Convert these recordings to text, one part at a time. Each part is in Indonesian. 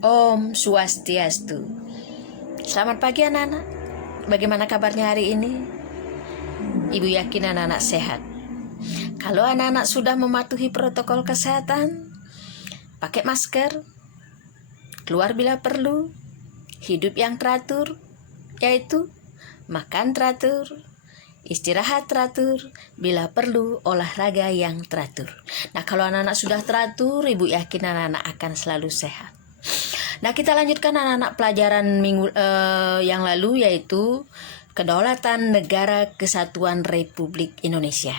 Om Swastiastu. Selamat pagi anak-anak. Bagaimana kabarnya hari ini? Ibu yakin anak-anak sehat. Kalau anak-anak sudah mematuhi protokol kesehatan, pakai masker, keluar bila perlu, hidup yang teratur, yaitu makan teratur, istirahat teratur, bila perlu olahraga yang teratur. Nah, kalau anak-anak sudah teratur, ibu yakin anak-anak akan selalu sehat. Nah, kita lanjutkan anak-anak pelajaran minggu yang lalu, yaitu Kedaulatan Negara Kesatuan Republik Indonesia.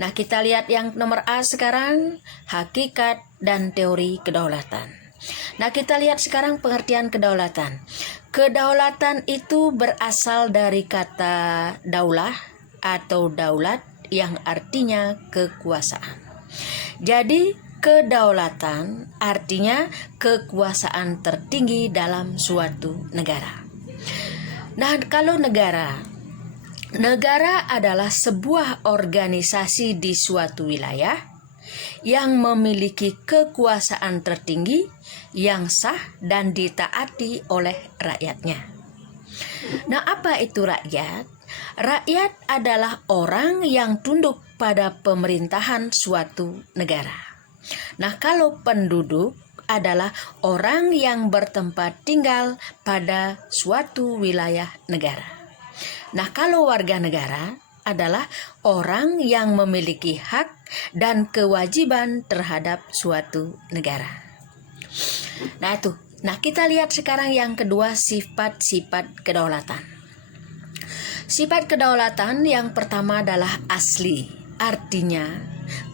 Nah, kita lihat yang nomor A sekarang, hakikat dan teori kedaulatan. Nah, kita lihat sekarang pengertian kedaulatan. Kedaulatan itu berasal dari kata daulah atau daulat yang artinya kekuasaan. Jadi, kedaulatan artinya kekuasaan tertinggi dalam suatu negara. Nah, kalau negara adalah sebuah organisasi di suatu wilayah yang memiliki kekuasaan tertinggi yang sah dan ditaati oleh rakyatnya. Nah, apa itu rakyat? Rakyat adalah orang yang tunduk pada pemerintahan suatu negara. Nah, kalau penduduk adalah orang yang bertempat tinggal pada suatu wilayah negara. Nah, kalau warga negara adalah orang yang memiliki hak dan kewajiban terhadap suatu negara. Nah, itu. Nah, kita lihat sekarang yang kedua, sifat-sifat kedaulatan. Sifat kedaulatan yang pertama adalah asli. Artinya,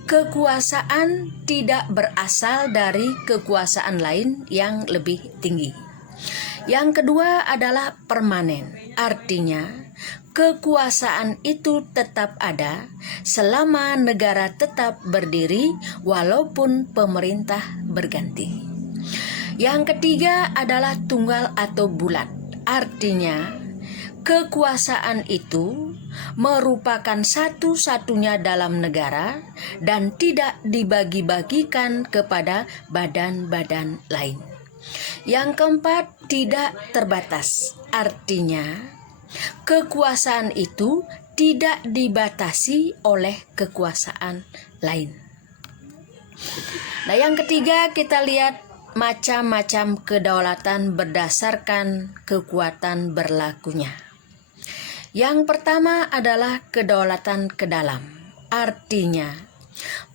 kekuasaan tidak berasal dari kekuasaan lain yang lebih tinggi. Yang kedua adalah permanen. Artinya, kekuasaan itu tetap ada selama negara tetap berdiri walaupun pemerintah berganti. Yang ketiga adalah tunggal atau bulat. Artinya, kekuasaan itu merupakan satu-satunya dalam negara dan tidak dibagi-bagikan kepada badan-badan lain. Yang keempat, tidak terbatas. Artinya, kekuasaan itu tidak dibatasi oleh kekuasaan lain. Nah, yang ketiga kita lihat macam-macam kedaulatan berdasarkan kekuatan berlakunya. Yang pertama adalah kedaulatan ke dalam. Artinya,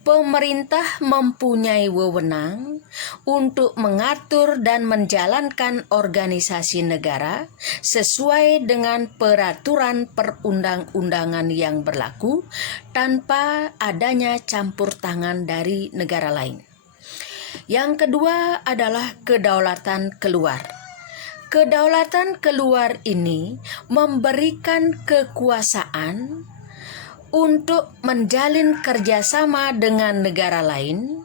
pemerintah mempunyai wewenang untuk mengatur dan menjalankan organisasi negara sesuai dengan peraturan perundang-undangan yang berlaku tanpa adanya campur tangan dari negara lain. Yang kedua adalah kedaulatan keluar. Kedaulatan keluar ini memberikan kekuasaan untuk menjalin kerjasama dengan negara lain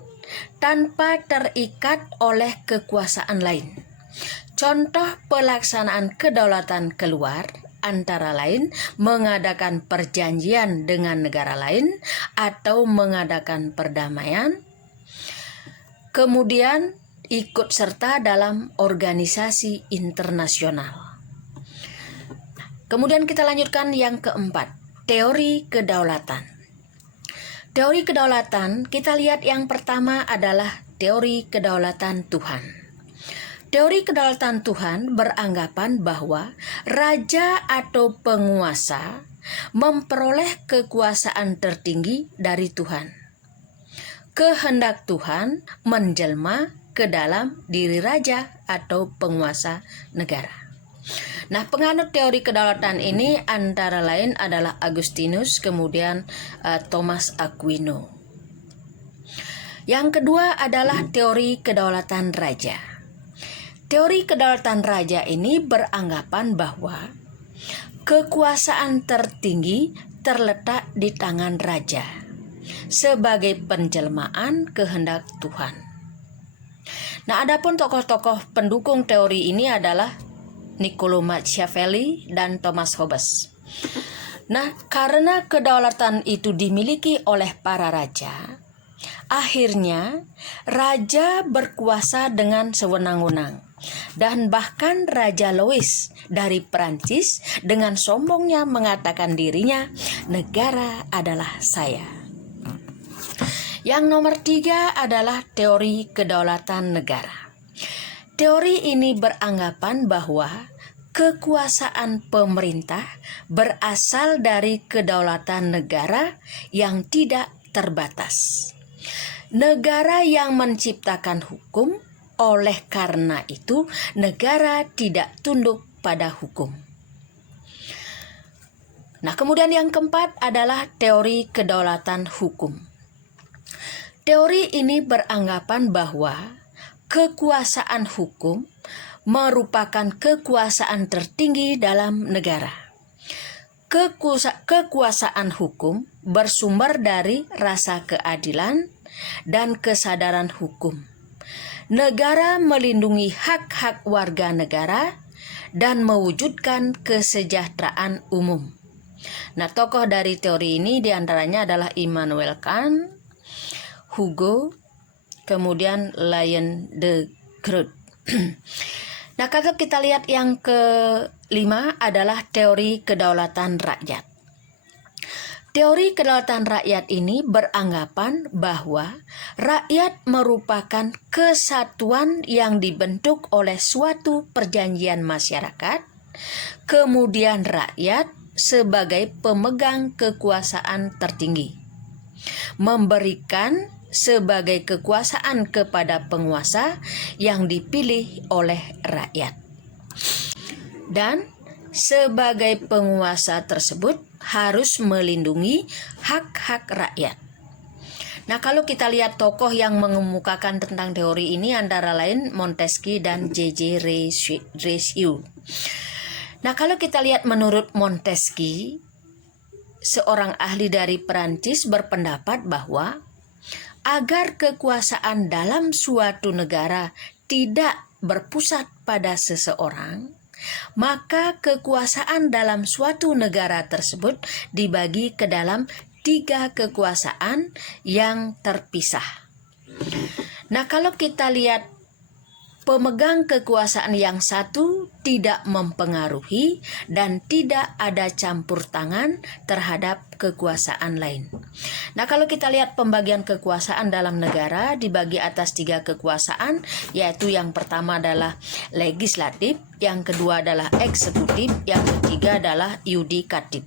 tanpa terikat oleh kekuasaan lain. Contoh pelaksanaan kedaulatan keluar antara lain mengadakan perjanjian dengan negara lain atau mengadakan perdamaian, kemudian ikut serta dalam organisasi internasional. Kemudian kita lanjutkan yang keempat, teori kedaulatan. Teori kedaulatan, kita lihat yang pertama adalah teori kedaulatan Tuhan. Teori kedaulatan Tuhan beranggapan bahwa raja atau penguasa memperoleh kekuasaan tertinggi dari Tuhan. Kehendak Tuhan menjelma ke dalam diri raja atau penguasa negara. Nah, penganut teori kedaulatan ini antara lain adalah Agustinus, kemudian Thomas Aquino. Yang kedua adalah teori kedaulatan raja. Teori kedaulatan raja ini beranggapan bahwa kekuasaan tertinggi terletak di tangan raja sebagai penjelmaan kehendak Tuhan. Nah, adapun tokoh-tokoh pendukung teori ini adalah Niccolo Machiavelli dan Thomas Hobbes. Nah, karena kedaulatan itu dimiliki oleh para raja, Akhirnya, raja berkuasa dengan sewenang-wenang. Dan bahkan Raja Louis dari Perancis dengan sombongnya mengatakan dirinya, negara adalah saya. Yang nomor 3 adalah teori kedaulatan negara. Teori ini beranggapan bahwa kekuasaan pemerintah berasal dari kedaulatan negara yang tidak terbatas. Negara yang menciptakan hukum, oleh karena itu negara tidak tunduk pada hukum. Nah, kemudian yang keempat adalah teori kedaulatan hukum. Teori ini beranggapan bahwa kekuasaan hukum merupakan kekuasaan tertinggi dalam negara. Kekuasaan hukum bersumber dari rasa keadilan dan kesadaran hukum. Negara melindungi hak-hak warga negara dan mewujudkan kesejahteraan umum. Nah, tokoh dari teori ini diantaranya adalah Immanuel Kant, Hugo, kemudian Lion de Groot. Nah, kalau kita lihat yang kelima adalah teori kedaulatan rakyat. Teori kedaulatan rakyat ini beranggapan bahwa rakyat merupakan kesatuan yang dibentuk oleh suatu perjanjian masyarakat, kemudian rakyat sebagai pemegang kekuasaan tertinggi, memberikan sebagai kekuasaan kepada penguasa yang dipilih oleh rakyat. Dan sebagai penguasa tersebut harus melindungi hak-hak rakyat. Nah, kalau kita lihat tokoh yang mengemukakan tentang teori ini antara lain Montesquieu dan J.J. Rousseau. Nah, kalau kita lihat menurut Montesquieu, seorang ahli dari Perancis berpendapat bahwa agar kekuasaan dalam suatu negara tidak berpusat pada seseorang, maka kekuasaan dalam suatu negara tersebut dibagi ke dalam 3 kekuasaan yang terpisah. Nah, kalau kita lihat pemegang kekuasaan yang satu tidak mempengaruhi dan tidak ada campur tangan terhadap kekuasaan lain. Nah, kalau kita lihat pembagian kekuasaan dalam negara dibagi atas 3 kekuasaan, yaitu yang pertama adalah legislatif, yang kedua adalah eksekutif, yang ketiga adalah yudikatif.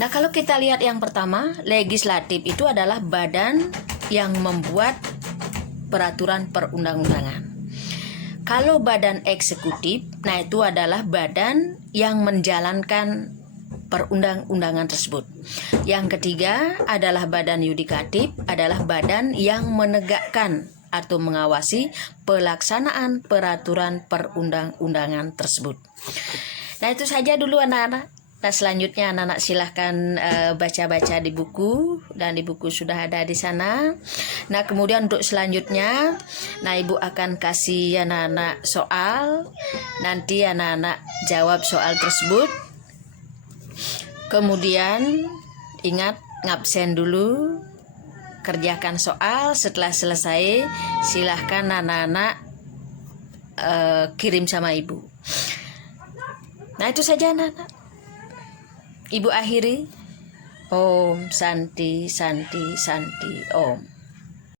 Nah, kalau kita lihat yang pertama, legislatif itu adalah badan yang membuat peraturan perundang-undangan. Kalau badan eksekutif, nah itu adalah badan yang menjalankan perundang-undangan tersebut. Yang ketiga adalah badan yudikatif, adalah badan yang menegakkan atau mengawasi pelaksanaan peraturan perundang-undangan tersebut. Nah, itu saja dulu anak-anak. Nah, selanjutnya anak-anak silahkan baca-baca di buku, dan di buku sudah ada di sana. Nah, kemudian untuk selanjutnya, nah Ibu akan kasih anak-anak soal. Nanti anak-anak jawab soal tersebut. Kemudian ingat ngabsen dulu, kerjakan soal. Setelah selesai, silahkan anak-anak kirim sama Ibu. Nah, itu saja anak-anak. Ibu akhiri. Om Santi Santi Santi Om.